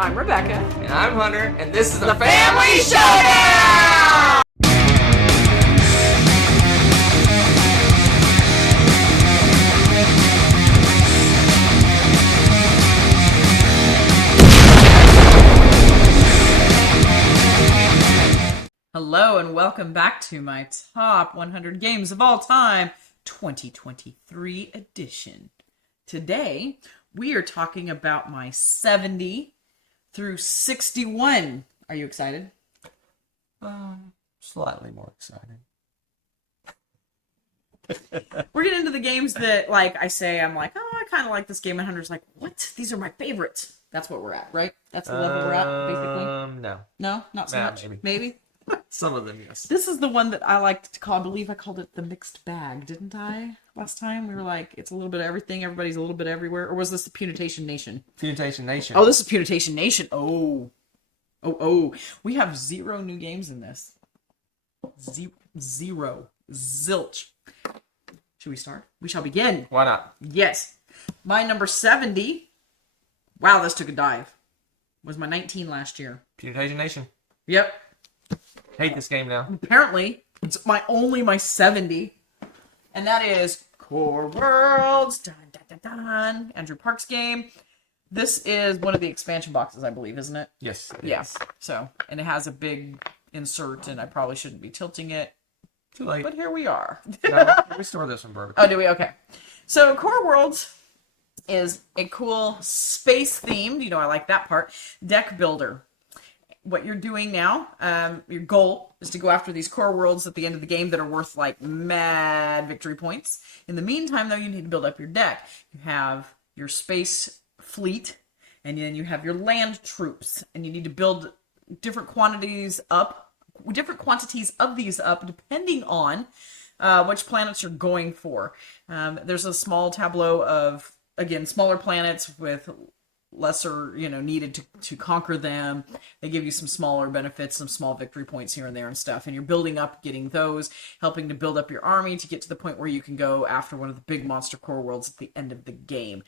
I'm Rebecca. And I'm Hunter, and this is the Family Showdown! Hello and welcome back to my top 100 games of all time 2023 edition. Today, we are talking about my 70 through 61. Are you excited? Slightly more excited. We're getting into the games that, like, I'm like, oh, I kind of like this game, and Hunter's like, what? These are my favorites. That's what we're at, right? That's the level we're at, basically? No. No? Not so much? Maybe? Some of them, yes. This is the one that I liked to call, I believe I called it the mixed bag, didn't I? Last time we were like, it's a little bit of everything, everybody's a little bit everywhere. Or was this the Punitation Nation? Punitation Nation. Oh, this is Punitation Nation. Oh. We have 0 new games in this. Zero. Zilch. Should we start? We shall begin. Why not? Yes. My number 70. Wow, this took a dive. Was my 19 last year. Punitation Nation. Yep. Hate this game now. Apparently, it's only my 70. And that is Core Worlds. Dun, dun, dun, dun. Andrew Park's game. This is one of the expansion boxes, I believe, isn't it? Yes. Yes. Yeah. So, and it has a big insert, and I probably shouldn't be tilting it. Too late. But here we are. No, we store this one, Brugge. Oh, do we? Okay. So, Core Worlds is a cool space-themed, I like that part, deck builder. What you're doing now, your goal is to go after these core worlds at the end of the game that are worth like mad victory points. In the meantime, though, you need to build up your deck. You have your space fleet, and then you have your land troops, and you need to build different quantities of these up depending on which planets you're going for. There's a small tableau of, again, smaller planets with lesser, needed to conquer them. They give you some smaller benefits, some small victory points here and there and stuff. And you're building up, getting those, helping to build up your army to get to the point where you can go after one of the big monster core worlds at the end of the game.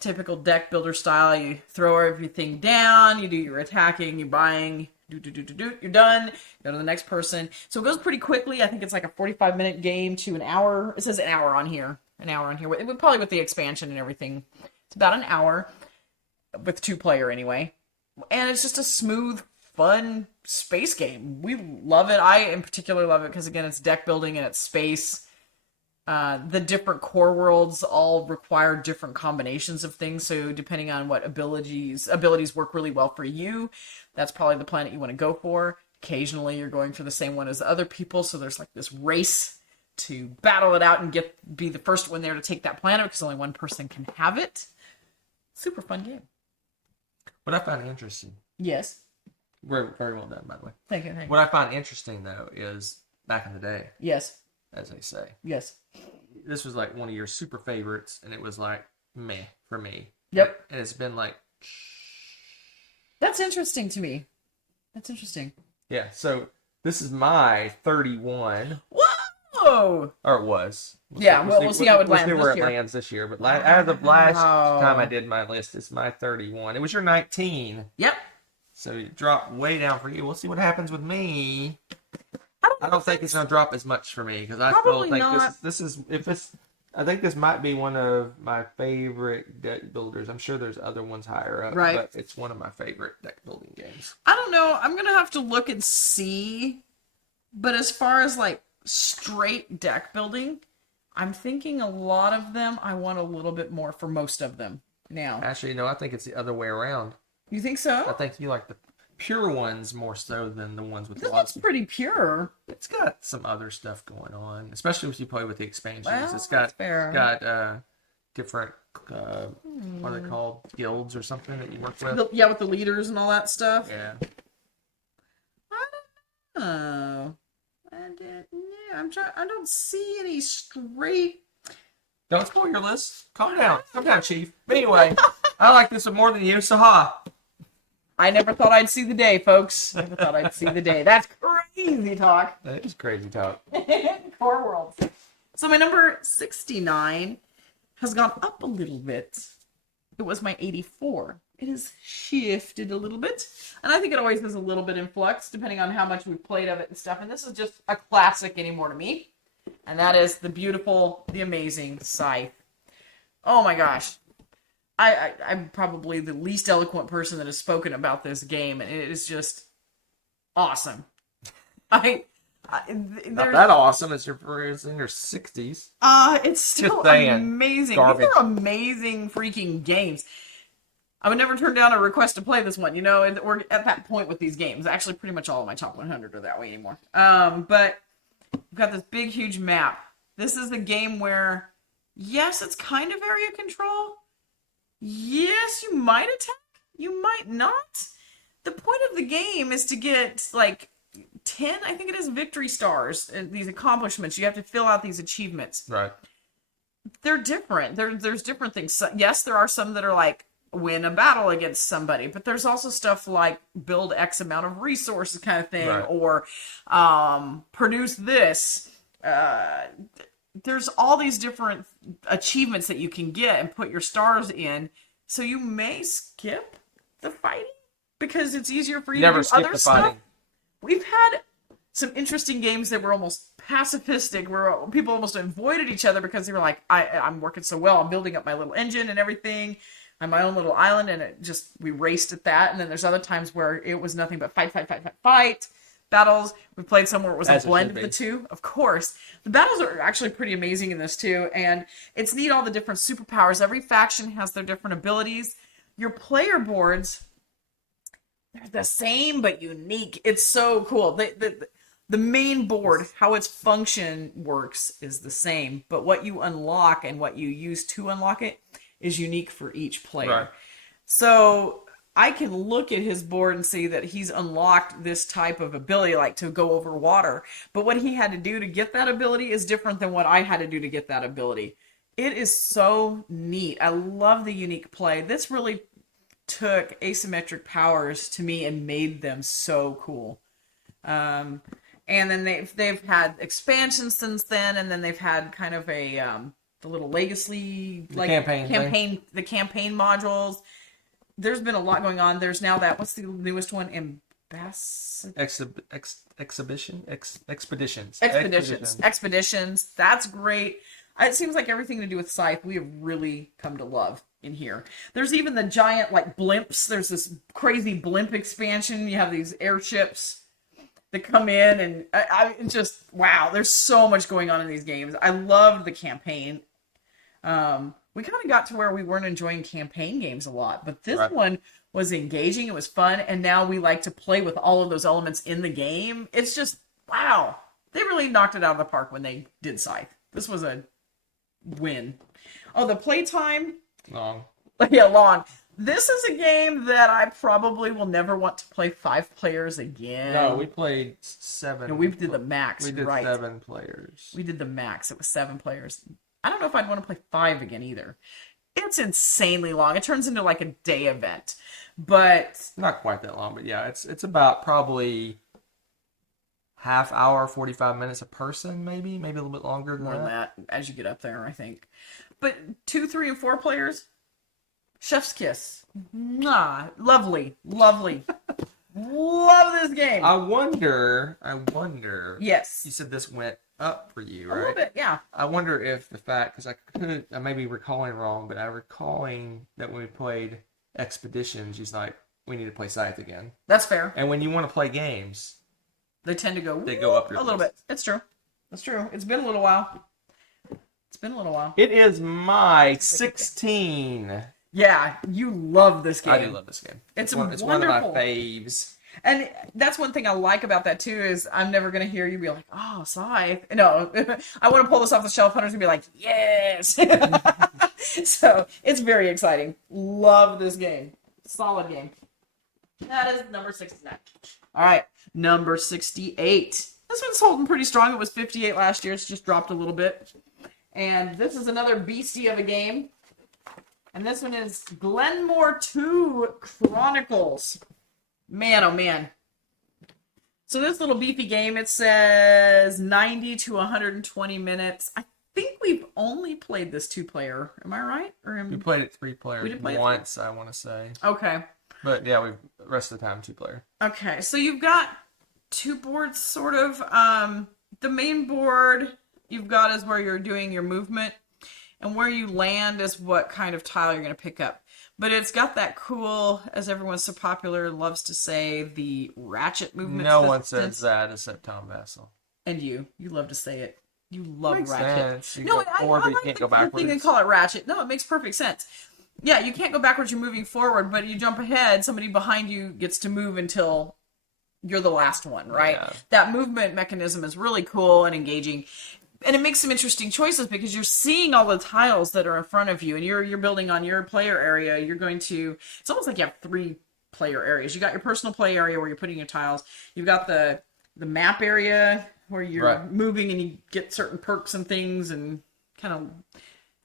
Typical deck builder style, you throw everything down, you do your attacking, you're buying, you're done, go to the next person. So it goes pretty quickly. I think it's like a 45-minute game to an hour. It says an hour on here. Probably with the expansion and everything. It's about an hour. With 2-player anyway. And it's just a smooth, fun space game. We love it. I in particular love it because, again, it's deck building and it's space. The different core worlds all require different combinations of things. So depending on what abilities work really well for you, that's probably the planet you want to go for. Occasionally you're going for the same one as other people. So there's like this race to battle it out and be the first one there to take that planet because only one person can have it. Super fun game. What I find interesting... Yes. Very, very well done, by the way. Thank you. What I find interesting, though, is back in the day. Yes. As they say. Yes. This was like one of your super favorites, and it was like, meh, for me. Yep. And it's been like... That's interesting to me. That's interesting. Yeah, so this is my 31. Whoa! Or it was. We'll see how it lands this year. We'll see where it lands this year. But as of last time I did my list, it's my 31. It was your 19. Yep. So it dropped way down for you. We'll see what happens with me. I don't think it's going to drop as much for me because I still think I think this might be one of my favorite deck builders. I'm sure there's other ones higher up, right, but it's one of my favorite deck building games. I don't know. I'm going to have to look and see. But as far as like straight deck building, I'm thinking a lot of them I want a little bit more for most of them now. Actually, no, I think it's the other way around. You think so? I think you like the pure ones more so than the ones with lots. It looks pretty pure. It's got some other stuff going on, especially if you play with the expansions. Well, it's got fair. Different what are they called? Guilds or something that you work with. With the leaders and all that stuff. Yeah. I don't know. I don't see any straight. Don't spoil your list. Calm down, Chief. But anyway, I like this one more than you, so ha. I never thought I'd see the day, folks. Never thought I'd see the day. That's crazy talk. That is crazy talk. Core Worlds. So my number 69 has gone up a little bit. it was my 84. It has shifted a little bit. And I think it always is a little bit in flux, depending on how much we've played of it and stuff. And this is just a classic anymore to me. And that is the beautiful, the amazing Scythe. Oh my gosh. I'm probably the least eloquent person that has spoken about this game. And it is just awesome. Not that awesome. It's in your 60s. It's still amazing. Garbage. These are amazing freaking games. I would never turn down a request to play this one. You know, and we're at that point with these games. Actually, pretty much all of my top 100 are that way anymore. But we've got this big, huge map. This is the game where, yes, it's kind of area control. Yes, you might attack. You might not. The point of the game is to get, like, 10, I think it is, victory stars, and these accomplishments. You have to fill out these achievements. Right. They're different. There's different things. So, yes, there are some that are like win a battle against somebody, but there's also stuff like build X amount of resources kind of thing, right. Or produce this. There's all these different achievements that you can get and put your stars in. So you may skip the fighting because it's easier for you to do other stuff. We've had some interesting games that were almost pacifistic, where people almost avoided each other because they were like, I'm working so well, I'm building up my little engine and everything, on my own little island, and we raced at that. And then there's other times where it was nothing but fight, battles. We played somewhere it was a blend of the two. Of course. The battles are actually pretty amazing in this too, and it's neat, all the different superpowers. Every faction has their different abilities. Your player boards, they're the same but unique. It's so cool. The main board, how its function works, is the same, but what you unlock and what you use to unlock it is unique for each player. Right. So I can look at his board and see that he's unlocked this type of ability, like to go over water. But what he had to do to get that ability is different than what I had to do to get that ability. It is so neat. I love the unique play. This really took asymmetric powers to me and made them so cool. And then they've had expansions since then, and then they've had kind of a the little legacy, like campaign modules. There's been a lot going on. There's now that, what's the newest one? Expeditions. That's great. It seems like everything to do with Scythe we have really come to love in here. There's even the giant, like, blimps. There's this crazy blimp expansion. You have these airships that come in, and I just, wow, there's so much going on in these games. I loved the campaign. We kind of got to where we weren't enjoying campaign games a lot, but this one was engaging. It was fun, and now we like to play with all of those elements in the game. It's just, wow. They really knocked it out of the park when they did Scythe. This was a win. Oh, the playtime? Long. Yeah, long. This is a game that I probably will never want to play 5 players again. No, we played 7. No, we did the max, We did right. 7 players. We did the max. It was 7 players. I don't know if I'd want to play 5 again either. It's insanely long. It turns into like a day event. But not quite that long, but yeah, it's about probably half hour, 45 minutes a person, maybe a little bit longer than more than that as you get up there, I think. But 2, 3, and 4 players, chef's kiss. Mwah. Lovely. Love this game. I wonder. Yes. You said this went up for you, right? A little bit, yeah. I wonder if the fact, because I may be recalling wrong, but I'm recalling that when we played Expeditions, she's like, we need to play Scythe again. That's fair. And when you want to play games, they tend to go. They go up a little bit. It's true. That's true. It's been a little while. It is my 16. Yeah, you love this game. I do love this game. It's wonderful. One of my faves. And that's one thing I like about that too, is I'm never going to hear you be like, oh, Scythe. No, I want to pull this off the shelf. Hunters and be like, yes. So it's very exciting. Love this game. Solid game. That is number 69. All right, number 68. This one's holding pretty strong. It was 58 last year. It's just dropped a little bit. And this is another beastie of a game. And this one is Glenmore II Chronicles. Man, oh man. So this little beefy game, it says 90 to 120 minutes. I think we've only played this 2-player. Am I right? We played it 3-player We did play it once, I want to say. Okay. But yeah, the rest of the time 2-player. Okay, so you've got 2 boards, sort of. The main board you've got is where you're doing your movement, and where you land is what kind of tile you're going to pick up. But it's got that cool, as everyone's so popular loves to say, the ratchet movement. No one says that except Tom Vassell. And you love to say it. You love Makes ratchet. Sense. You No, go forward, but you can't go backwards. Thing and call it ratchet. No, it makes perfect sense. Yeah, you can't go backwards. You're moving forward, but you jump ahead. Somebody behind you gets to move until you're the last one, right? Yeah. That movement mechanism is really cool and engaging. And it makes some interesting choices because you're seeing all the tiles that are in front of you, and you're building on your player area. You're going to, it's almost like you have 3 player areas. You got your personal play area where you're putting your tiles. You've got the map area where you're moving and you get certain perks and things, and kind of,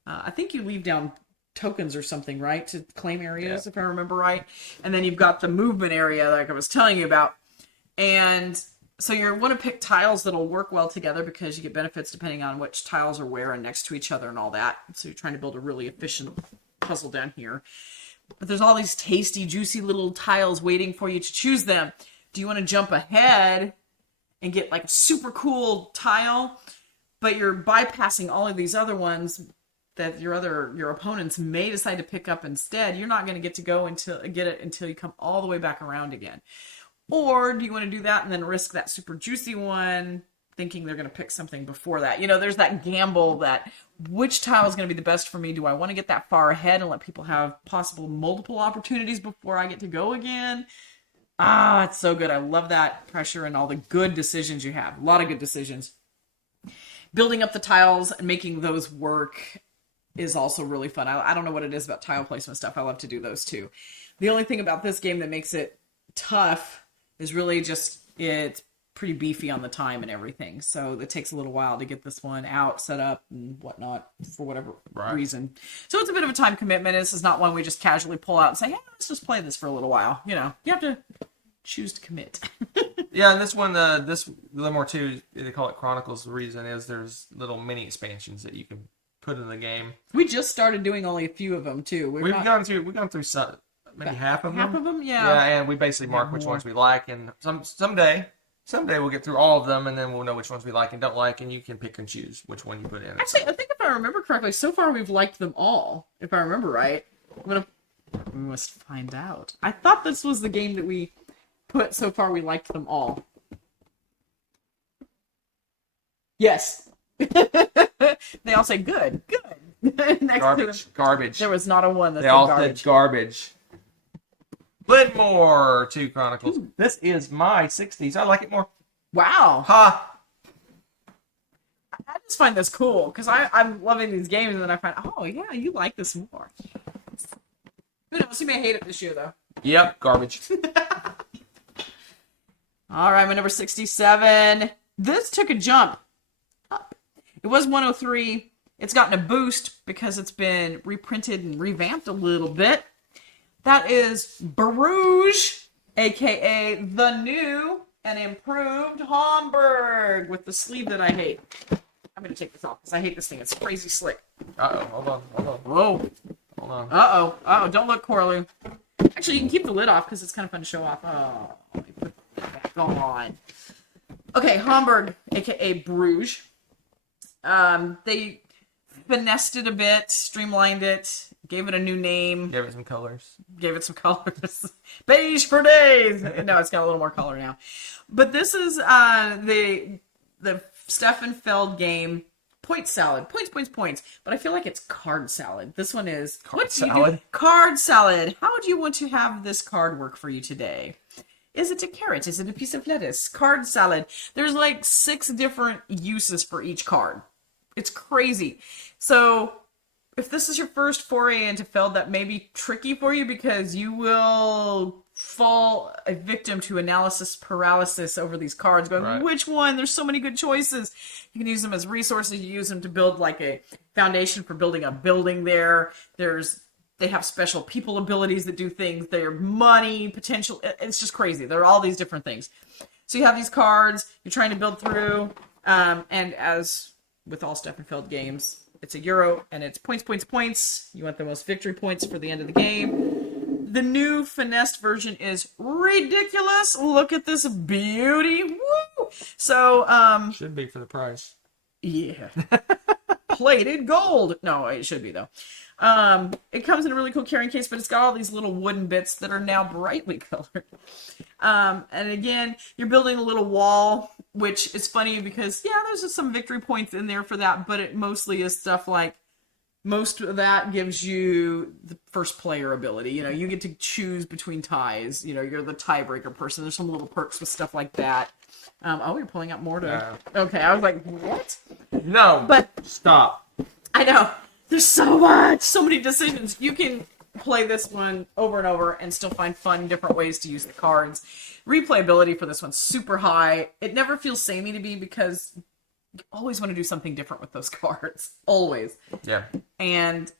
I think you leave down tokens or something, right, to claim areas, if I remember right. And then you've got the movement area like I was telling you about. And so you want to pick tiles that'll work well together because you get benefits depending on which tiles are where and next to each other and all that. So you're trying to build a really efficient puzzle down here. But there's all these tasty, juicy little tiles waiting for you to choose them. Do you want to jump ahead and get like a super cool tile, but you're bypassing all of these other ones that your opponents may decide to pick up instead? You're not going to get to go until you come all the way back around again. Or do you want to do that and then risk that super juicy one, thinking they're going to pick something before that? There's that gamble that which tile is going to be the best for me? Do I want to get that far ahead and let people have possible multiple opportunities before I get to go again? It's so good. I love that pressure and all the good decisions you have. A lot of good decisions. Building up the tiles and making those work is also really fun. I don't know what it is about tile placement stuff. I love to do those too. The only thing about this game that makes it tough is really just it's pretty beefy on the time and everything. So it takes a little while to get this one out, set up, and whatnot for whatever reason. So it's a bit of a time commitment. This is not one we just casually pull out and say, hey, let's just play this for a little while. You have to choose to commit. Yeah, and this one, this Glenmore II, they call it Chronicles. The reason is there's little mini expansions that you can put in the game. We just started doing only a few of them too. We've gone through some, maybe half of them. Half of them, yeah. Yeah, and we basically mark which ones we like, and someday we'll get through all of them, and then we'll know which ones we like and don't like, and you can pick and choose which one you put in. Actually, I think if I remember correctly, so far we've liked them all. If I remember right, we must find out. I thought this was the game that we put so far we liked them all. Yes. They all say good. Garbage. There was not a one that said garbage. They all said garbage. Glenmore II Chronicles. Ooh. This is my 60s. I like it more. Wow. Ha! I just find this cool because I'm loving these games, and then I find, oh yeah, you like this more. Who knows? You may hate it this year though. Yep, garbage. All right, my number 67. This took a jump up. It was 103. It's gotten a boost because it's been reprinted and revamped a little bit. That is Brugge, aka the new and improved Hamburg with the sleeve that I hate. I'm going to take this off because I hate this thing. It's crazy slick. Uh-oh, hold on. Whoa. Hold on. Uh-oh, don't look, Corlew. Actually, you can keep the lid off because it's kind of fun to show off. Oh, let me put that back on. Okay, Hamburg, aka Brugge. They finessed it a bit, streamlined it, gave it a new name. Gave it some colors. Beige for days! No, it's got a little more color now. But this is the Stefan Feld game. Point salad. Points. But I feel like it's card salad. This one is... Card salad? Card salad. How do you want to have this card work for you today? Is it a carrot? Is it a piece of lettuce? Card salad. There's like 6 different uses for each card. It's crazy. So if this is your first foray into Feld, that may be tricky for you because you will fall a victim to analysis paralysis over these cards, going, which one? There's so many good choices. You can use them as resources. You use them to build like a foundation for building a building there. They have special people abilities that do things. They're money, potential. It's just crazy. There are all these different things. So you have these cards. You're trying to build through. And as with all Steffenfeld games. It's a Euro, and it's points, points, points. You want the most victory points for the end of the game. The new finessed version is ridiculous. Look at this beauty. Woo! So, should be for the price. Yeah. Plated gold. No, it should be, though. It comes in a really cool carrying case, but it's got all these little wooden bits that are now brightly colored. And again, you're building a little wall, which is funny because, yeah, there's just some victory points in there for that, but it mostly is stuff like, most of that gives you the first player ability. You know, you get to choose between ties. You know, you're the tiebreaker person. There's some little perks with stuff like that. Oh, you're pulling out more to... Okay, I was like, what? No, but stop. I know. There's so many decisions. You can play this one over and over and still find fun, different ways to use the cards. Replayability for this one's super high. It never feels samey to me because you always want to do something different with those cards. Always. Yeah. And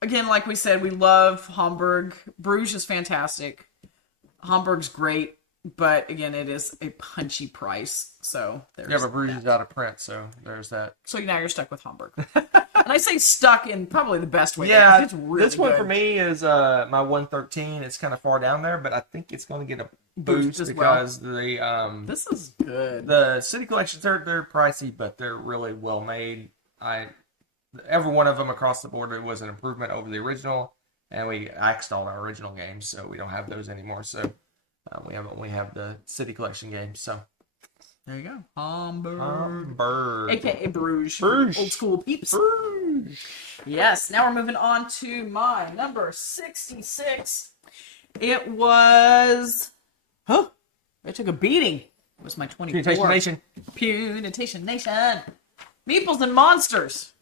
again, like we said, we love Hamburg. Bruges is fantastic. Hamburg's great. But again, it is a punchy price. So there's but Brugge is out of print, so there's that. So now you're stuck with Hamburg. And I say stuck in probably the best way. Yeah, it's really this one good. for me is my 113. It's kind of far down there, but I think it's going to get a boost because the this is good. The city collections they're pricey, but they're really well made. Every one of them across the board was an improvement over the original, and I installed our original games, so we don't have those anymore. So. We have the city collection games, so there you go. Hamburg. AKA Bruges. Bruges. Old school peeps. Bruges. Yes, now we're moving on to my number 66. It was... Oh, it took a beating. It was my 24. Punitation Nation. Punitation Nation. Meeples and Monsters.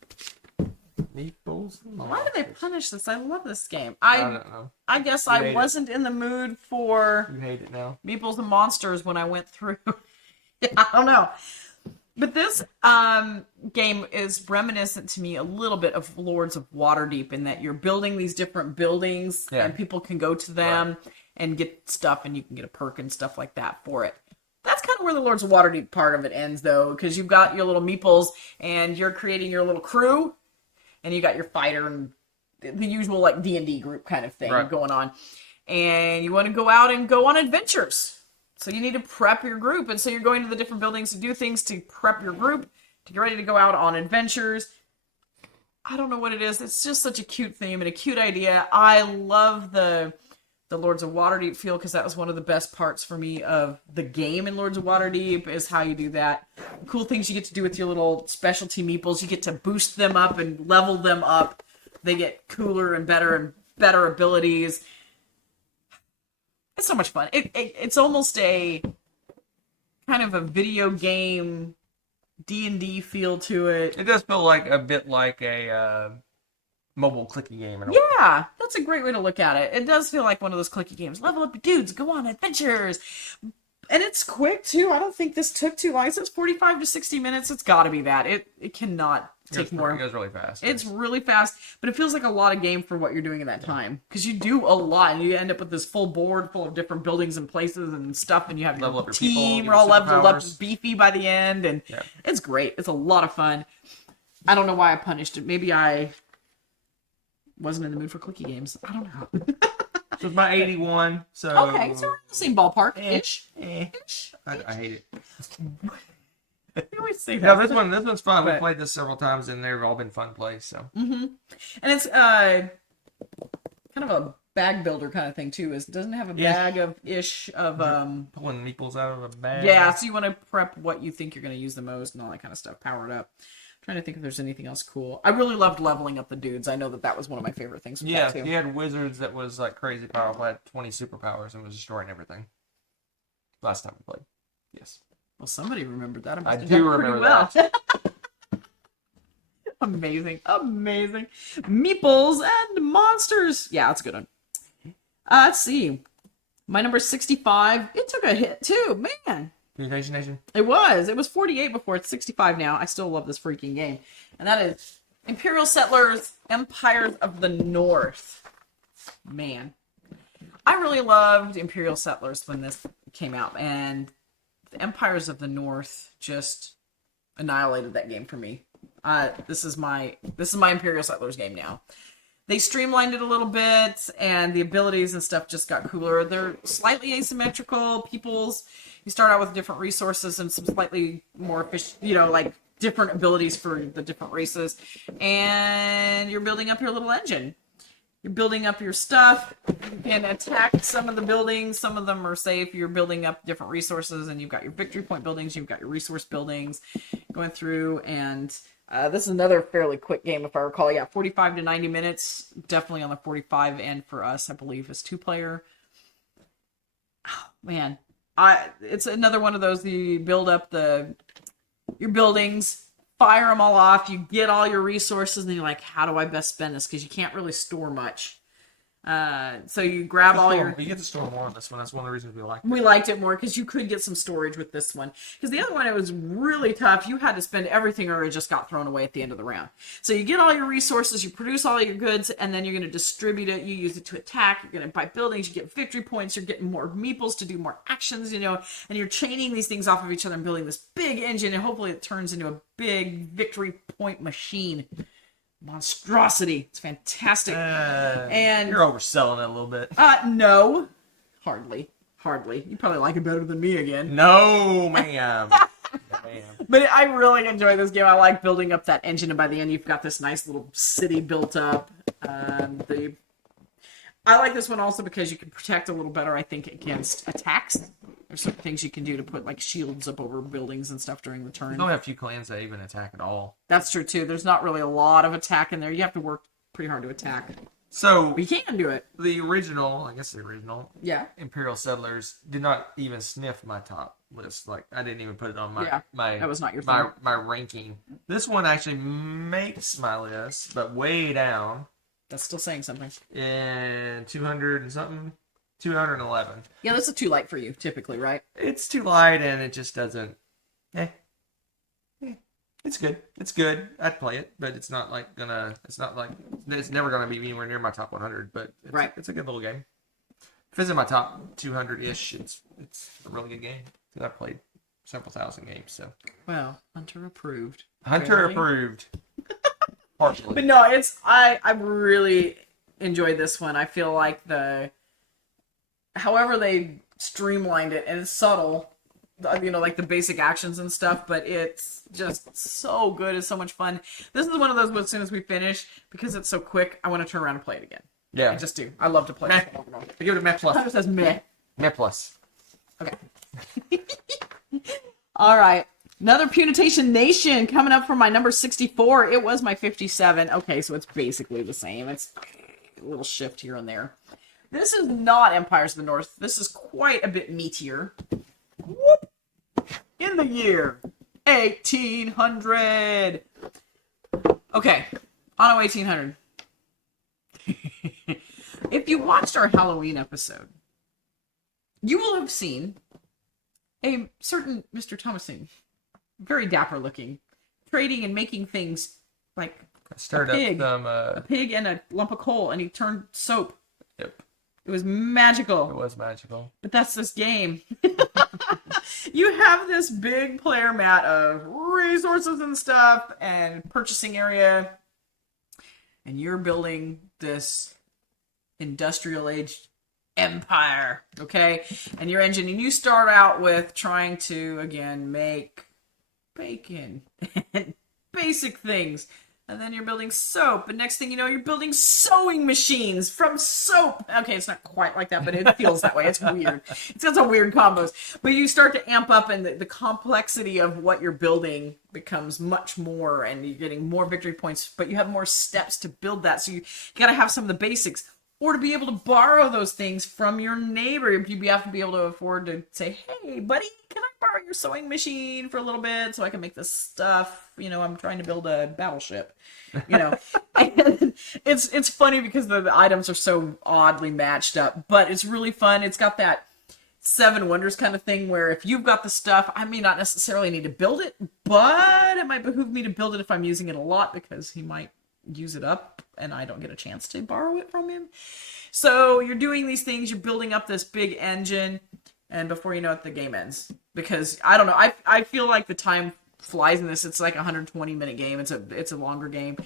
Meeples and Monsters. Why do they punish this? I love this game. I don't know. I guess I wasn't in the mood for... You hate it now. Meeples and Monsters when I went through. I don't know. But this game is reminiscent to me a little bit of Lords of Waterdeep in that you're building these different buildings and people can go to them and get stuff and you can get a perk and stuff like that for it. That's kind of where the Lords of Waterdeep part of it ends, though, because you've got your little meeples and you're creating your little crew and you got your fighter and the usual like D&D group kind of thing going on. And you want to go out and go on adventures. So you need to prep your group. And so you're going to the different buildings to do things to prep your group, to get ready to go out on adventures. I don't know what it is. It's just such a cute theme and a cute idea. I love the Lords of Waterdeep feel because that was one of the best parts for me of the game in Lords of Waterdeep is how you do that. Cool things you get to do with your little specialty meeples. You get to boost them up and level them up. They get cooler and better abilities. It's so much fun. It's almost a kind of a video game D&D feel to it. It does feel like a bit like a mobile clicky game. Yeah, that's a great way to look at it. It does feel like one of those clicky games. Level up your dudes, go on adventures. And it's quick, too. I don't think this took too long. It says 45 to 60 minutes. It's got to be that. It cannot take more. It goes really fast. It's really fast, but it feels like a lot of game for what you're doing in that time. Because you do a lot, and you end up with this full board full of different buildings and places and stuff, and you have your team. You're all leveled up beefy by the end, and it's great. It's a lot of fun. I don't know why I punished it. Maybe I wasn't in the mood for clicky games. I don't know. So it's my 81. So okay, so we're in the same ballpark ish. I hate it. You always say that. Yeah, this one's fun. We played this several times, and they've all been fun plays. So. And it's kind of a bag builder kind of thing too. It doesn't have a bag of pulling meeples out of a bag. Yeah, so you want to prep what you think you're going to use the most and all that kind of stuff. Power it up. Trying to think if there's anything else cool. I really loved leveling up the dudes. I know that was one of my favorite things. With that too. You had wizards that was like crazy powerful. Had 20 superpowers and was destroying everything. Last time we played. Yes. Well, somebody remembered that. I do remember that. Amazing. Meeples and Monsters. Yeah, that's a good one. Let's see. My number 65. It took a hit too, man. Punitation Nation. It was 48 before. It's 65 now. I still love this freaking game. And that is Imperial Settlers, Empires of the North. Man. I really loved Imperial Settlers when this came out. And the Empires of the North just annihilated that game for me. This is my Imperial Settlers game now. They streamlined it a little bit, and the abilities and stuff just got cooler. They're slightly asymmetrical. You start out with different resources and some slightly more efficient, like different abilities for the different races. And you're building up your little engine. You're building up your stuff. You can attack some of the buildings. Some of them are safe. You're building up different resources, and you've got your victory point buildings. You've got your resource buildings going through, and this is another fairly quick game, if I recall. Yeah, 45 to 90 minutes. Definitely on the 45 end for us, I believe, is 2-player. Oh, man. It's another one of those, you build up your buildings, fire them all off, you get all your resources, and you're like, how do I best spend this? Because you can't really store much. So you grab You get to store more on this one. That's one of the reasons we liked it. We liked it more because you could get some storage with this one. Because the other one, it was really tough. You had to spend everything or it just got thrown away at the end of the round. So you get all your resources, you produce all your goods, and then you're going to distribute it. You use it to attack. You're going to buy buildings. You get victory points. You're getting more meeples to do more actions, and you're chaining these things off of each other and building this big engine, and hopefully it turns into a big victory point machine. Monstrosity. It's fantastic. And you're overselling it a little bit. No. Hardly. You probably like it better than me again. No, ma'am. But I really enjoy this game. I like building up that engine, and by the end you've got this nice little city built up. I like this one also because you can protect a little better, I think, against attacks. There's some things you can do to put like shields up over buildings and stuff during the turn. You don't have few clans that even attack at all. That's true too. There's not really a lot of attack in there. You have to work pretty hard to attack. So we can do it. The original, yeah, Imperial Settlers did not even sniff my top list. Like I didn't even put it on my that was not your my ranking. This one actually makes my list, but way down. That's still saying something. And 200 and something. 211. Yeah, this is too light for you, typically, right? It's too light, and it just doesn't. It's good. It's good. I'd play it, but it's not like gonna. It's not like it's never gonna be anywhere near my top 100. But it's a good little game. If it's in my top 200-ish, it's a really good game. Because I've played several thousand games. So. Well, Hunter approved. Hunter approved. Partially. But no, I really enjoyed this one. I feel like however they streamlined it, and it's subtle, like the basic actions and stuff, but it's just so good. It's so much fun. This is one of those, as soon as we finish, because it's so quick, I want to turn around and play it again. Yeah. I just do. I love to play it. I give it a meh plus. Hunter says meh. Meh plus. Okay. All right. Another Punitation Nation coming up for my number 64. It was my 57. Okay, so it's basically the same. It's a little shift here and there. This is not Empires of the North. This is quite a bit meatier. Whoop! In the year 1800. Okay, Anno 1800. If you watched our Halloween episode, you will have seen a certain Mr. Thomason, very dapper looking, trading and making things like a pig and a lump of coal, and he turned soap. Yep. It was magical. It was magical. But that's this game. You have this big player mat of resources and stuff and purchasing area, and you're building this industrial age empire, okay? And your engine, and you start out with trying to, again, make bacon and basic things. And then you're building soap, and next thing you know, you're building sewing machines from soap. Okay, it's not quite like that, but it feels that way. It's weird. It's got some weird combos. But you start to amp up, and the complexity of what you're building becomes much more, and you're getting more victory points, but you have more steps to build that. So you got to have some of the basics. Or to be able to borrow those things from your neighbor, you have to be able to afford to say, hey, buddy, can I borrow your sewing machine for a little bit so I can make this stuff? I'm trying to build a battleship, And it's funny because the items are so oddly matched up, but it's really fun. It's got that Seven Wonders kind of thing where if you've got the stuff, I may not necessarily need to build it, but it might behoove me to build it if I'm using it a lot because he might use it up and I don't get a chance to borrow it from him. So you're doing these things, you're building up this big engine, and before you know it, the game ends. Because, I don't know, I feel like the time flies in this. It's like a 120-minute game. It's a longer game,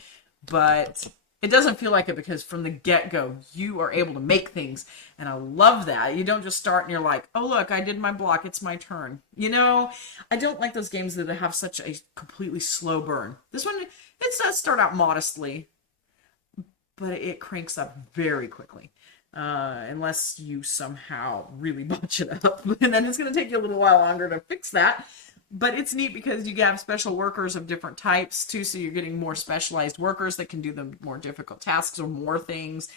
but it doesn't feel like it because from the get-go, you are able to make things, and I love that. You don't just start and you're like, oh, look, I did my block. It's my turn. You know, I don't like those games that have such a completely slow burn. This one, it does start out modestly, but it cranks up very quickly. Unless you somehow really bunch it up. And then it's going to take you a little while longer to fix that. But it's neat because you have special workers of different types too, so you're getting more specialized workers that can do the more difficult tasks or more things.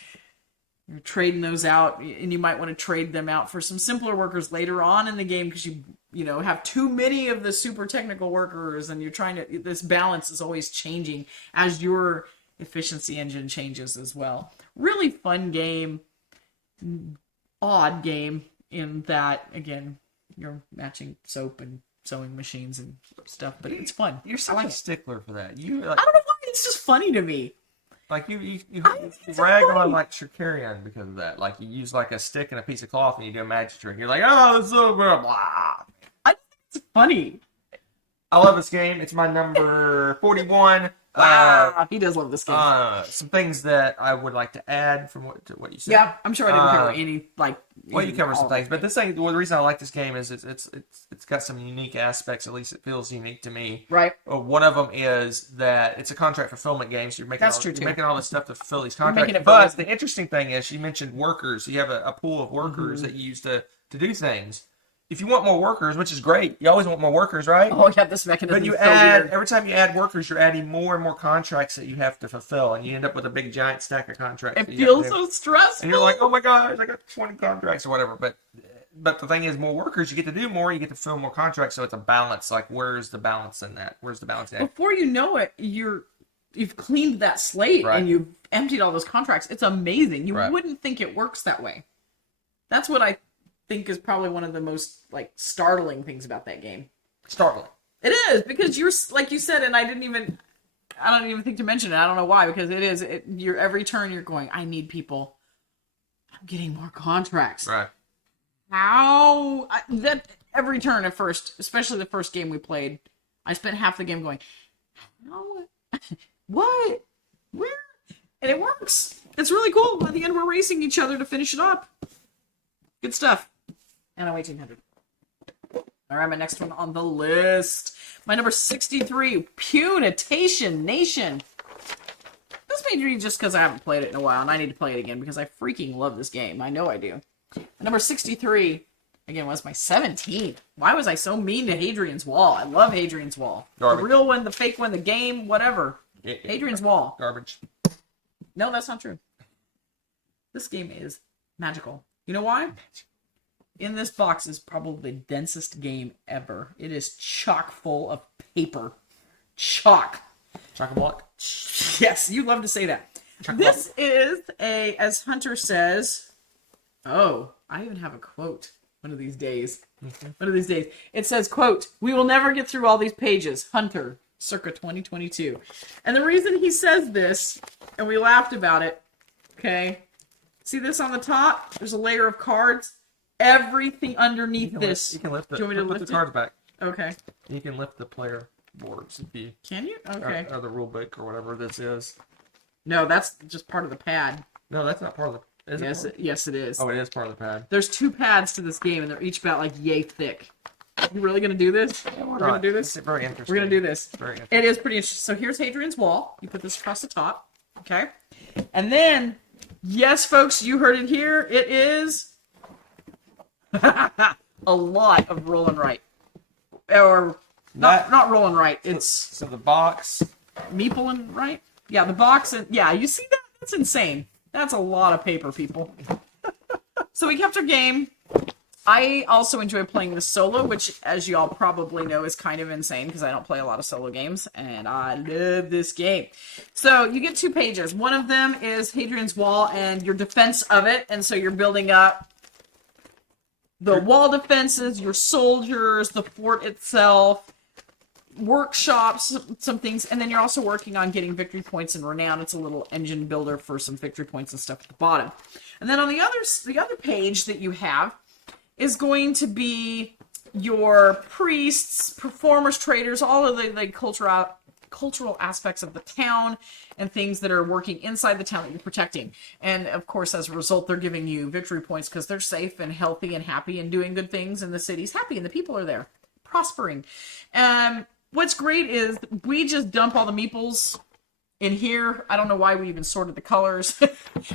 You're trading those out, and you might want to trade them out for some simpler workers later on in the game because you have too many of the super technical workers, and you're trying to. This balance is always changing as your efficiency engine changes as well. Really fun game. Odd game in that, again, you're matching soap and sewing machines and stuff, but it's fun. You're such a stickler for that. You I don't know why, it's just funny to me. Like you rag on like Shakarian because of that. Like you use like a stick and a piece of cloth and you do a magic trick. You're like, oh, it's so good, blah. I think it's funny. I love this game. It's my number 41. Wow, he does love this game. Some things that I would like to add from what you said. Yeah, I'm sure I didn't cover any like. Well, you covered some things, but this thing. Well, the reason I like this game is it's got some unique aspects. At least it feels unique to me. Right. One of them is that it's a contract fulfillment game, so you're making you're making all this stuff to fulfill these contracts. But the interesting thing is, you mentioned workers. You have a pool of workers that you use to do things. If you want more workers, which is great, you always want more workers, right? Oh, yeah, this mechanism. But you every time you add workers, you're adding more and more contracts that you have to fulfill, and you end up with a big giant stack of contracts. It feels so stressful. And you're like, oh my gosh, I got 20 contracts or whatever. But the thing is, more workers, you get to do more, you get to fill more contracts, so it's a balance. Like, where's the balance in that? Where's the balance in that? Before you know it, you've cleaned that slate and you've emptied all those contracts. It's amazing. You wouldn't think it works that way. That's what I think is probably one of the most like startling things about that game. Startling. It is, because you're like you said, and I don't even think to mention it. I don't know why, because you're every turn you're going, I need people. I'm getting more contracts. Right. That every turn at first, especially the first game we played, I spent half the game going, how? What? Where? And it works. It's really cool. By the end, we're racing each other to finish it up. Good stuff. Anno 1800. All right, my next one on the list. My number 63, Punitation Nation. This may be just because I haven't played it in a while, and I need to play it again because I freaking love this game. I know I do. My number 63, again, was my 17th. Why was I so mean to Hadrian's Wall? I love Hadrian's Wall. Garbage. The real one, the fake one, the game, whatever. Hadrian's Wall. Garbage. No, that's not true. This game is magical. You know why? In this box is probably the densest game ever. It is chock full of paper. Chock. Chock-a-block? Yes, you love to say that. This is as Hunter says, oh, I even have a quote one of these days. One of these days. It says, quote, "We will never get through all these pages. Hunter, circa 2022. And the reason he says this, and we laughed about it, okay? See this on the top? There's a layer of cards. Everything underneath this. You can lift it. Do you want me to lift the cards back. Okay. You can lift the player boards if you. Can you? Okay. Or the rule book or whatever this is. No, that's just part of the pad. No, that's not part of the. Yes, it is. Oh, it is part of the pad. There's 2 pads to this game, and they're each about like yay thick. You really gonna do this? We're gonna do this. It's very interesting. We're gonna do this. Very interesting. It is pretty interesting. So here's Hadrian's Wall. You put this across the top, okay? And then, yes, folks, you heard it here. It is a lot of roll and write, or not roll and write. It's so the box. Meeple and write. Yeah, the box, and yeah, you see that? That's insane. That's a lot of paper, people. So we kept our game. I also enjoy playing this solo, which, as you all probably know, is kind of insane because I don't play a lot of solo games, and I love this game. So you get 2 pages. One of them is Hadrian's Wall and your defense of it, and so you're building up the wall defenses, your soldiers, the fort itself, workshops, some things, and then you're also working on getting victory points and renown. It's a little engine builder for some victory points and stuff at the bottom. And then on the other page that you have is going to be your priests, performers, traders, all of the like cultural aspects of the town and things that are working inside the town that you're protecting. And of course, as a result, they're giving you victory points because they're safe and healthy and happy and doing good things, and the city's happy and the people are there prospering. What's great is we just dump all the meeples in here. I don't know why we even sorted the colors,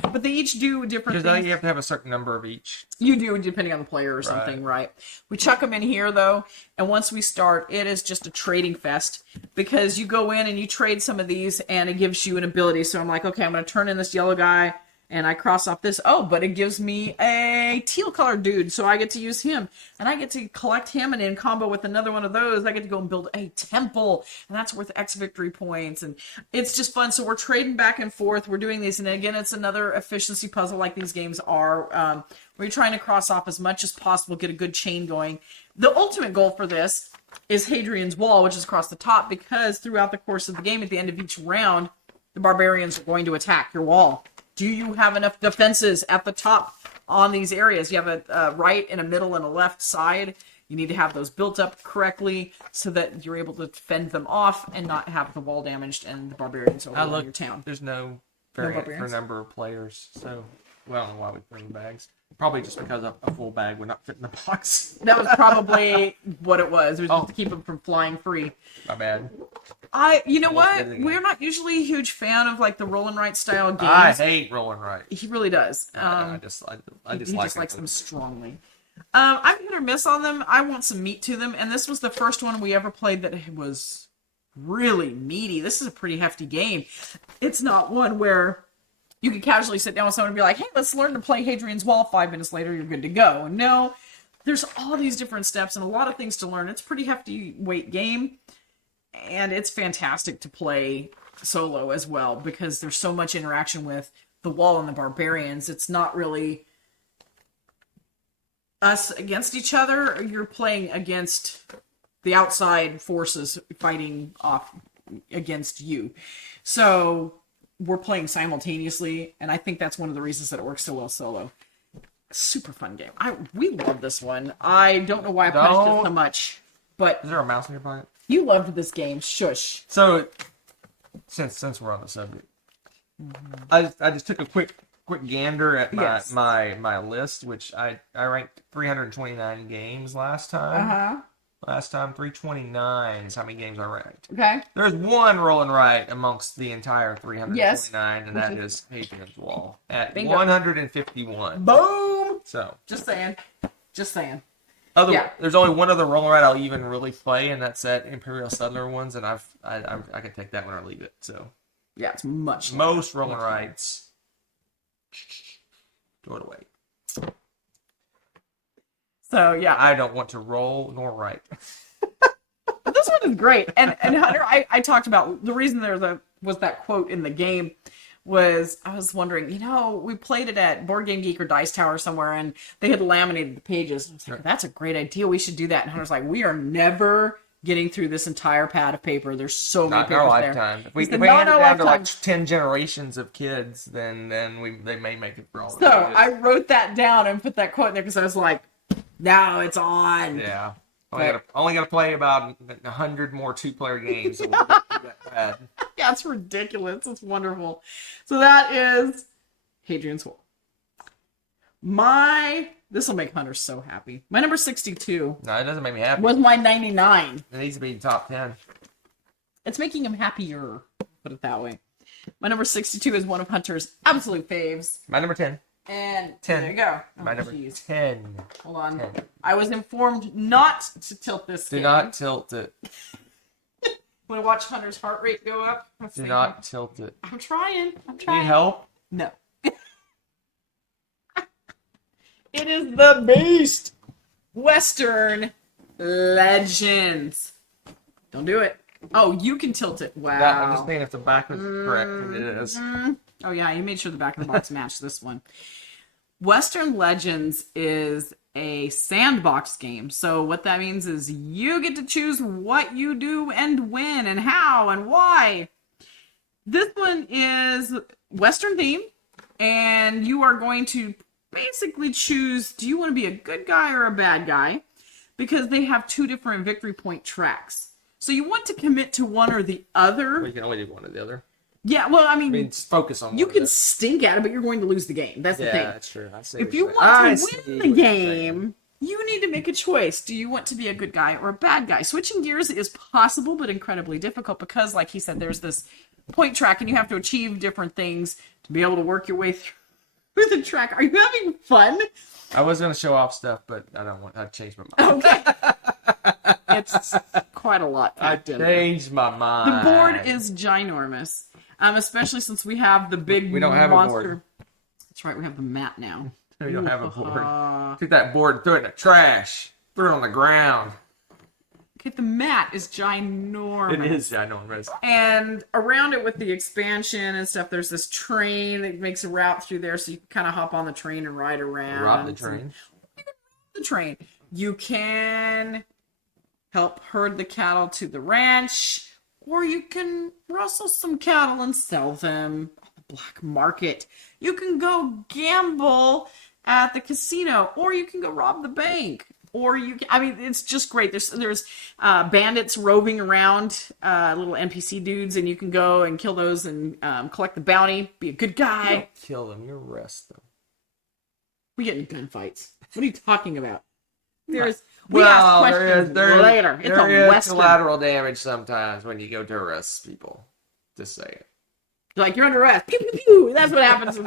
but they each do different things. Because you have to have a certain number of each. You do, depending on the player or something, right? We chuck them in here, though, and once we start, it is just a trading fest, because you go in and you trade some of these, and it gives you an ability. So I'm like, okay, I'm going to turn in this yellow guy, and I cross off this. Oh, but it gives me a teal-colored dude, so I get to use him. And I get to collect him, and in combo with another one of those, I get to go and build a temple, and that's worth X victory points. And it's just fun. So we're trading back and forth. We're doing these, and again, it's another efficiency puzzle like these games are, where you're trying to cross off as much as possible, get a good chain going. The ultimate goal for this is Hadrian's Wall, which is across the top, because throughout the course of the game, at the end of each round, the barbarians are going to attack your wall. Do you have enough defenses at the top on these areas? You have a right and a middle and a left side. You need to have those built up correctly so that you're able to fend them off and not have the wall damaged and the barbarians overrun your town. There's no variant for number of players, so I don't know why we put in bags. Probably just because a full bag would not fit in the box. That was probably what it was. It was just to keep them from flying free. My bad. You know what? We're not usually a huge fan of like the roll and write style games. I hate roll and write. He really does. I he just likes them strongly. I'm hit or miss on them. I want some meat to them, and this was the first one we ever played that was really meaty. This is a pretty hefty game. It's not one where you could casually sit down with someone and be like, hey, let's learn to play Hadrian's Wall. 5 minutes later, you're good to go. No, there's all these different steps and a lot of things to learn. It's a pretty hefty weight game, and it's fantastic to play solo as well because there's so much interaction with the wall and the barbarians. It's not really us against each other. You're playing against the outside forces fighting off against you. So we're playing simultaneously, and I think that's one of the reasons that it works so well solo. Super fun game. We love this one. I don't know why I punished it so much, but is there a mouse in your pocket? You loved this game. Shush. So, since we're on the subject, I just took a quick gander at my list, which I ranked 329 games last time. Last time, 329 is how many games I ranked. Okay. There's one roll and write amongst the entire 329, and that is Hadrian's Wall at 151. Boom! So. Just saying. There's only one other roll and write I'll even really play, and that's that Imperial Settler ones, and I can take that one or leave it. So. Yeah, it's much. Most roll and writes. Throw it away. So, yeah. I don't want to roll nor write. But this one is great. And Hunter, I talked about the reason there was that quote in the game was I was wondering, we played it at Board Game Geek or Dice Tower somewhere, and they had laminated the pages. I was like, that's a great idea. We should do that. And Hunter's like, we are never getting through this entire pad of paper. There's so many papers there. Lifetime. If we hand it down to like 10 generations of kids, then they may make it for all. So I wrote that down and put that quote in there because I was like, now it's on. Yeah. Only got to play about 100 more 2-player games. So we'll get through that pad. Yeah, it's ridiculous. It's wonderful. So that is Hadrian's Wall. This will make Hunter so happy. My number 62. No, it doesn't make me happy. Was my 99. It needs to be top 10. It's making him happier. Put it that way. My number 62 is one of Hunter's absolute faves. My number 10. And 10. There you go. My number 10. Hold on. 10. I was informed not to tilt this game. Do not tilt it. Want to watch Hunter's heart rate go up? Do not tilt it. I'm trying. Need help? No. It is the beast. Western Legends. Don't do it. Oh, you can tilt it. Wow. I'm just saying if the back is correct, and it is. Oh, yeah, you made sure the back of the box matched this one. Western Legends is a sandbox game. So what that means is you get to choose what you do and when and how and why. This one is Western theme, and you are going to basically choose, do you want to be a good guy or a bad guy? because they have 2 different victory point tracks. So you want to commit to one or the other. Well, you can only do one or the other. Yeah, well, I mean focus on. You can stink at it, but you're going to lose the game. That's the thing. Yeah, that's true. I see. If you want to win the game, you need to make a choice. Do you want to be a good guy or a bad guy? Switching gears is possible, but incredibly difficult because, like he said, there's this point track, and you have to achieve different things to be able to work your way through the track. Are you having fun? I was going to show off stuff, but I don't want. I changed my mind. Okay. It's quite a lot. I changed my mind. The board is ginormous, especially since we have the big. We don't have monster. a board. That's right. We have the mat now. We don't have a board. Took that board and threw it in the trash. Threw it on the ground. Okay, the mat is ginormous. It is ginormous. And around it with the expansion and stuff, there's this train that makes a route through there, so you can kind of hop on the train and ride around. Rob the train. The train. You can help herd the cattle to the ranch, or you can rustle some cattle and sell them on the black market. You can go gamble at the casino, or you can go rob the bank, or you can, I mean, it's just great. There's bandits roving around, little NPC dudes, and you can go and kill those and collect the bounty, be a good guy. You don't kill them, you arrest them. We get in gunfights. What are you talking about? We ask Well, questions later. It's a there is western. collateral damage sometimes when you go to arrest people. Just say it. Like, you're under arrest. Pew, pew, pew. That's what happens.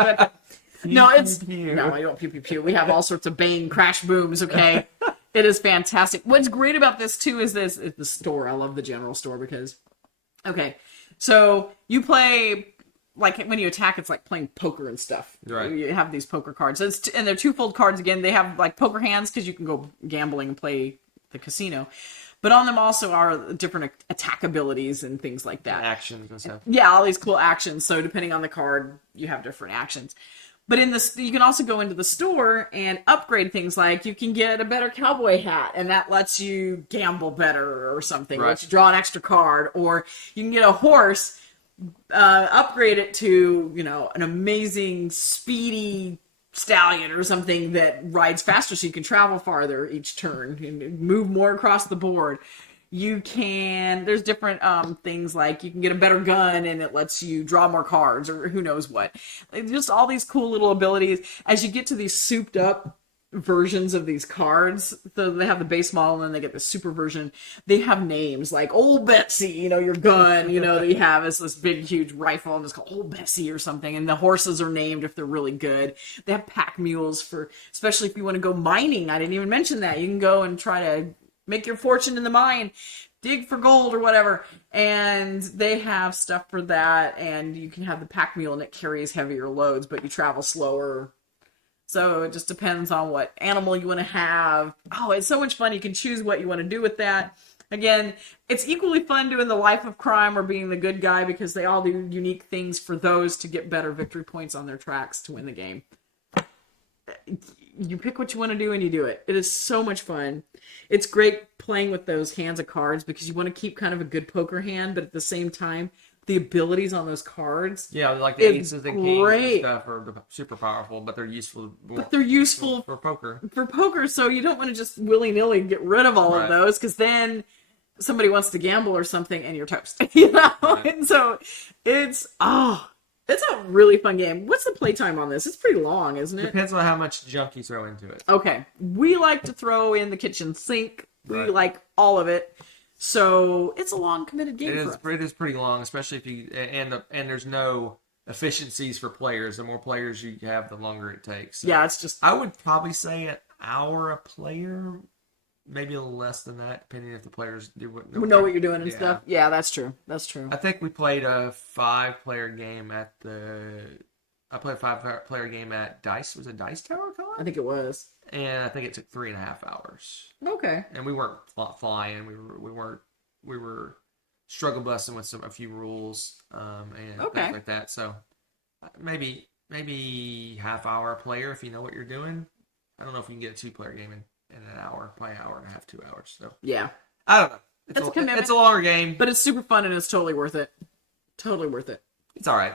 No, it's... Pew. No, I don't pew, pew, pew. We have all sorts of bang, crash, booms, okay? It is fantastic. What's great about this, too, is the store. I love the general store because... Okay, so you play... Like, when you attack, it's like playing poker and stuff. Right. You have these poker cards. And they're twofold cards again. They have, like, poker hands because you can go gambling and play the casino. But on them also are different attack abilities and things like that. Actions and stuff. Yeah, all these cool actions. So depending on the card, you have different actions. But in this, you can also go into the store and upgrade things. Like you can get a better cowboy hat, and that lets you gamble better or something. Right. Lets you draw an extra card, or you can get a horse, upgrade it to an amazing speedy stallion or something that rides faster, so you can travel farther each turn and move more across the board. You can, there's different things like you can get a better gun and it lets you draw more cards or who knows what. Just all these cool little abilities. As you get to these souped up versions of these cards, so they have the base model and then they get the super version. They have names like Old Betsy, your gun, that you have is this big, huge rifle and it's called Old Betsy or something. And the horses are named if they're really good. They have pack mules for, especially if you want to go mining. I didn't even mention that. You can go and try to make your fortune in the mine, dig for gold or whatever. And they have stuff for that. And you can have the pack mule and it carries heavier loads, but you travel slower. So it just depends on what animal you want to have. Oh, it's so much fun. You can choose what you want to do with that. Again, it's equally fun doing the life of crime or being the good guy because they all do unique things for those to get better victory points on their tracks to win the game. You pick what you want to do and you do it. It is so much fun. It's great playing with those hands of cards because you want to keep kind of a good poker hand, but at the same time, the abilities on those cards. Yeah, like the aces and kings and stuff are super powerful, but they're useful. But they're useful for poker. For poker, so you don't want to just willy-nilly get rid of all of those because then somebody wants to gamble or something and you're toast. Right. And so it's a really fun game. What's the playtime on this? It's pretty long, isn't it? Depends on how much junk you throw into it. Okay. We like to throw in the kitchen sink. We like all of it. So it's a long, committed game for us. It is pretty long, especially if you and there's no efficiencies for players. The more players you have, the longer it takes. So yeah, it's just... I would probably say an hour a player, maybe a little less than that, depending if the players know what you're doing and stuff. Yeah, that's true. That's true. I think we played a 5-player game I played a 5-player game at Dice. Was it Dice Tower Con? I think it was. And I think it took 3.5 hours. Okay. And we weren't flying. We were struggle busting with a few rules and things like that. So maybe half hour a player if you know what you're doing. I don't know if you can get a 2-player game in an hour, probably an hour and a half, 2 hours. So yeah, I don't know. It's a longer game, but it's super fun and it's totally worth it. Totally worth it. It's all right.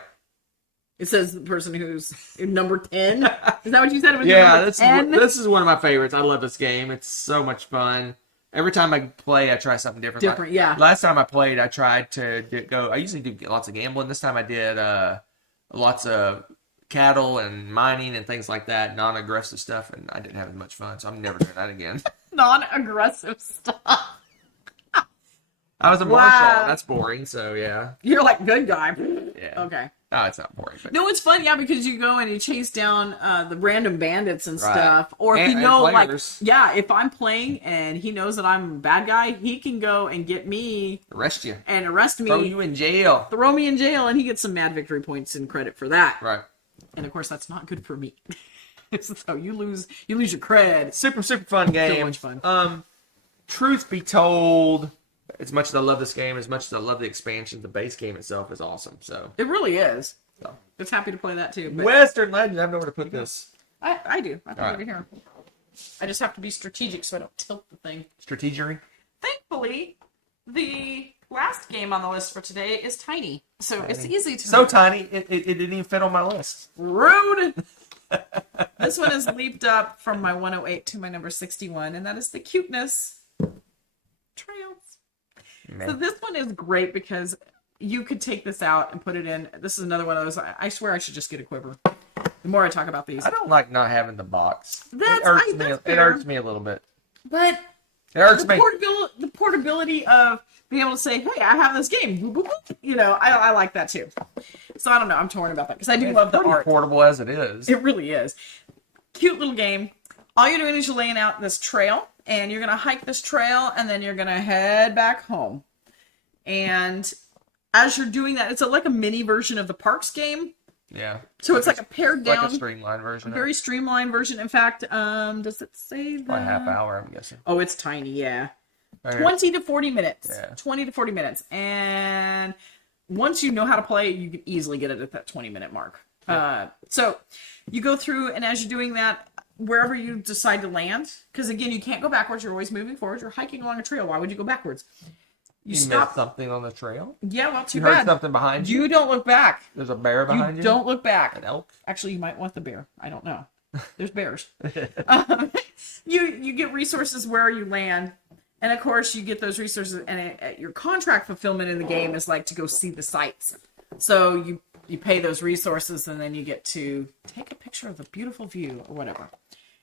It says the person who's number 10. Is that what you said? It was yeah, number 10? This is one of my favorites. I love this game. It's so much fun. Every time I play, I try something different. Different, yeah. Last time I played, I tried to go. I usually do lots of gambling. This time I did lots of cattle and mining and things like that, non-aggressive stuff, and I didn't have as much fun. So I'm never doing that again. Non-aggressive stuff. I was a marshal. That's boring. So yeah. You're like good guy. Yeah. Okay. No, it's not boring. But... No, it's fun, yeah, because you go and you chase down the random bandits and stuff. Or if and players. if I'm playing and he knows that I'm a bad guy, he can go and get me. Arrest you. And arrest me. Throw you in jail. Throw me in jail, and he gets some mad victory points and credit for that. Right. And of course, that's not good for me. So you lose your cred. Super fun game. So much fun. Truth be told, as much as I love this game, as much as I love the expansion, the base game itself is awesome. So it really is. So. Just happy to play that too. But Western Legend. I have nowhere to put this. I do. I put it over here. I just have to be strategic so I don't tilt the thing. Strategery. Thankfully, the last game on the list for today is tiny, so it's easy to. So tiny, it didn't even fit on my list. Rude. This one has leaped up from my 108 to my number 61, and that is the cuteness trails. Man. So this one is great because you could take this out and put it in. This is another one of those. I swear I should just get a quiver. The more I talk about these, I don't like not having the box. It hurts me a little bit. But it hurts me. The the portability of being able to say, "Hey, I have this game." Boop, boop, boop. You know, I like that too. So I don't know. I'm torn about that because I do love the art. Portable as it is. It really is. Cute little game. All you're doing is you're laying out this trail, and you're gonna hike this trail, and then you're gonna head back home. And as you're doing that, it's like a mini version of the Parks game. Yeah. So it's like a pared down, like a streamlined version. A very streamlined version. In fact, does it say that? By a half hour, I'm guessing. Oh, it's tiny, yeah. Right 20 to 40 minutes. Yeah. 20 to 40 minutes. And once you know how to play, you can easily get it at that 20-minute mark. Yeah. So you go through, and as you're doing that, wherever you decide to land, because again, you can't go backwards. You're always moving forward. You're hiking along a trail. Why would you go backwards? You stop. Missed something on the trail? Yeah, well, too you bad. You heard something behind you? You don't look back. There's a bear behind you? Don't look back. An elk? Actually, you might want the bear. I don't know. There's bears. You get resources where you land. And of course, you get those resources. And your contract fulfillment in the game is like to go see the sights. So you pay those resources, and then you get to take a picture of the beautiful view or whatever.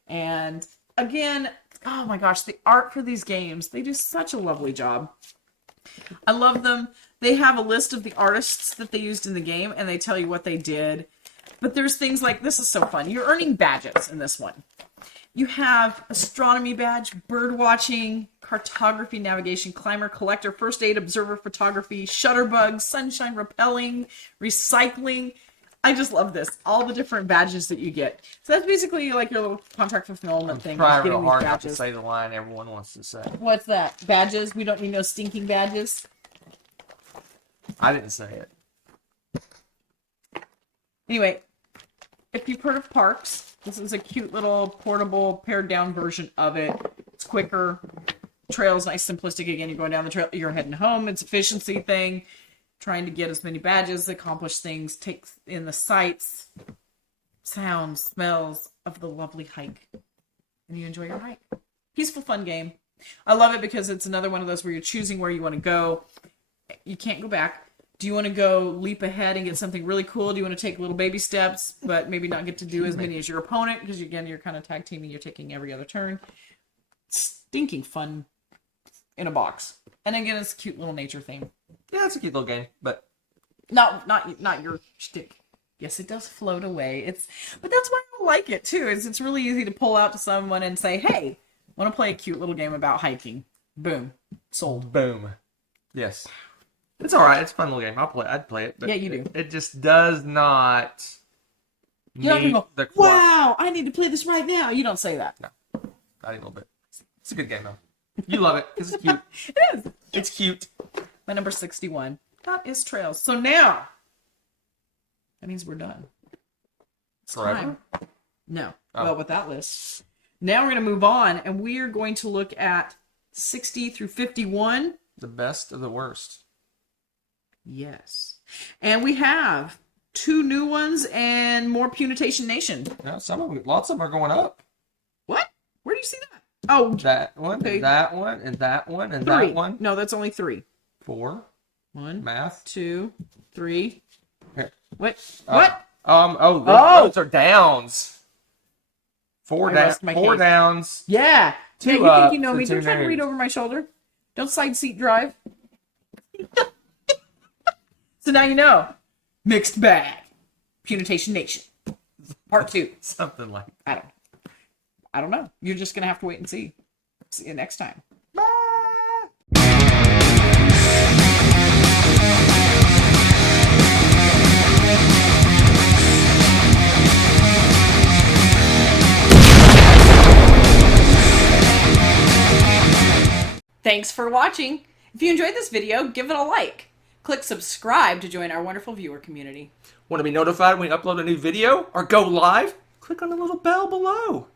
And again, oh my gosh, the art for these games, they do such a lovely job. I love them. They have a list of the artists that they used in the game, and they tell you what they did. But there's things like, this is so fun. You're earning badges in this one. You have astronomy badge, bird watching, cartography, navigation, climber, collector, first aid, observer, photography, shutterbug, sunshine repelling, recycling. I just love this. All the different badges that you get. So that's basically like your little contract fulfillment thing. I'm trying real hard not to say the line everyone wants to say. What's that? Badges? We don't need no stinking badges. I didn't say it. Anyway, if you've heard of Parks, this is a cute little portable, pared down version of it. It's quicker. Trail's nice, simplistic. Again, you're going down the trail. You're heading home. It's an efficiency thing. Trying to get as many badges, accomplish things, take in the sights, sounds, smells of the lovely hike. And you enjoy your hike. Peaceful, fun game. I love it because it's another one of those where you're choosing where you want to go. You can't go back. Do you want to go leap ahead and get something really cool? Do you want to take little baby steps, but maybe not get to do as many as your opponent? Because again, you're kind of tag teaming. You're taking every other turn. Stinking fun in a box. And again, it's a cute little nature theme. Yeah, it's a cute little game, but not your shtick. Yes, it does float away. But that's why I like it too. It's really easy to pull out to someone and say, "Hey, want to play a cute little game about hiking?" Boom, sold. Boom. Yes, it's all right. It's a fun little game. I'd play it. But yeah, you do. It just does not. You don't go, wow, I need to play this right now. You don't say that. No, not even a little bit. It's a good game though. You love it because it's cute. It is. It's cute. My number 61. That is Trails. So now, that means we're done. It's Forever? time. No. Oh. Well, with that list. Now we're going to move on, and we are going to look at 60 through 51. The best of the worst. Yes. And we have 2 new ones and more Punitation Nation. Yeah, lots of them are going up. What? Where do you see that? Oh, That one, okay. and that one, and that one, and 3. that one. No, that's only 3. 4. 1, Math. 2, 3. Here. What? What? Those are downs. 4 case. downs. Yeah. 2 you think you know me. Don't try to read names. over my shoulder. Don't side seat drive. So now you know. Mixed bag. Punitation Nation. Part 2. Something like I don't know. You're just going to have to wait and see. See you next time. Thanks for watching. If you enjoyed this video, give it a like. Click subscribe to join our wonderful viewer community. Want to be notified when we upload a new video or go live? Click on the little bell below.